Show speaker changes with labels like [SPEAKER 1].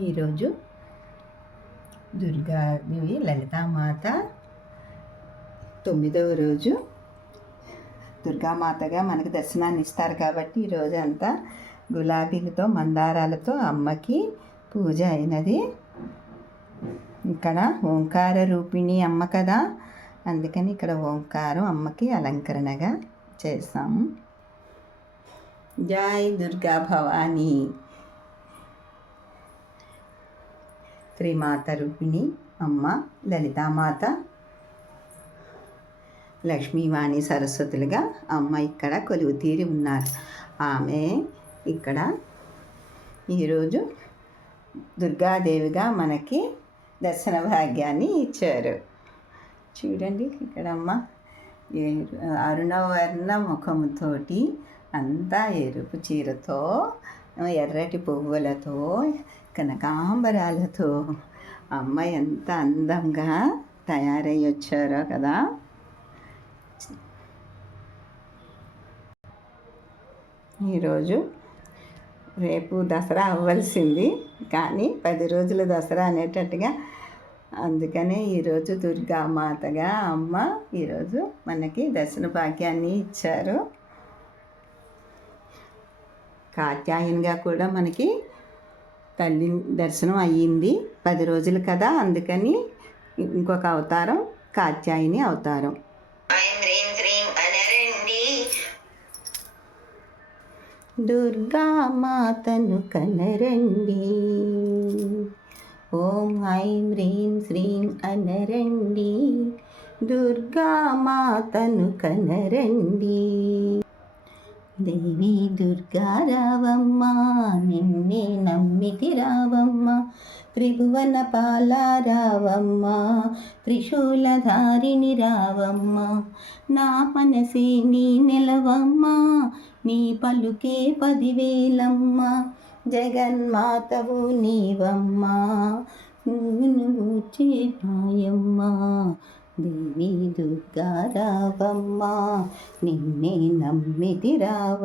[SPEAKER 1] ఈరోజు దుర్గాదేవి లలితామాత తొమ్మిదవ రోజు. దుర్గామాతగా మనకు దర్శనాన్ని ఇస్తారు కాబట్టి ఈరోజు అంతా గులాబీలతో మందారాలతో అమ్మకి పూజ అయినది. ఇక్కడ ఓంకార రూపిణి అమ్మ కదా అందుకని ఇక్కడ ఓంకారం అమ్మకి అలంకరణగా చేస్తాము జై దుర్గా భవానీ. శ్రీమాత రుక్మిణి అమ్మ లలితామాత లక్ష్మీవాణి సరస్వతులుగా అమ్మ ఇక్కడ కొలువు తీరి ఉన్నారు. ఆమె ఇక్కడ ఈరోజు దుర్గాదేవిగా మనకి దర్శన భాగ్యాన్ని ఇచ్చారు. చూడండి ఇక్కడ అమ్మ అరుణవర్ణ ముఖముతోటి అంతా ఎరుపు చీరతో ఎర్రటి పువ్వులతో కనకాంబరాలతో అమ్మ ఎంత అందంగా తయారై వచ్చారో కదా. ఈరోజు రేపు దసరా అవ్వాల్సింది కానీ పది రోజుల దసరా అనేటట్టుగా అందుకనే ఈరోజు దుర్గామాతగా అమ్మ ఈరోజు మనకి దర్శన భాగ్యాన్ని ఇచ్చారు. కాత్యాయనిగా కూడా మనకి తల్లి దర్శనం అయ్యింది. పది రోజులు కదా అందుకని ఇంకొక అవతారం కాత్యాయని అవతారం. దుర్గా మాతను కనరండి. ఓం ఐం హ్రీం శ్రీం అనరండి దుర్గా మాతను కనరండి. దేవి దుర్గా రావమ్మ నిన్నే నమ్మితి రావమ్మ. త్రిభువన పాల రావమ్మ త్రిశూలధారిణి రావమ్మ. నా మనసే నీ నెలవమ్మ నీ పలుకే పదివేలమ్మ. జగన్మాతవు నీవమ్మ నువ్వు చేటాయమ్మ దేవి దుర్గా రావమ్మ నిన్నే నమ్మిది రావ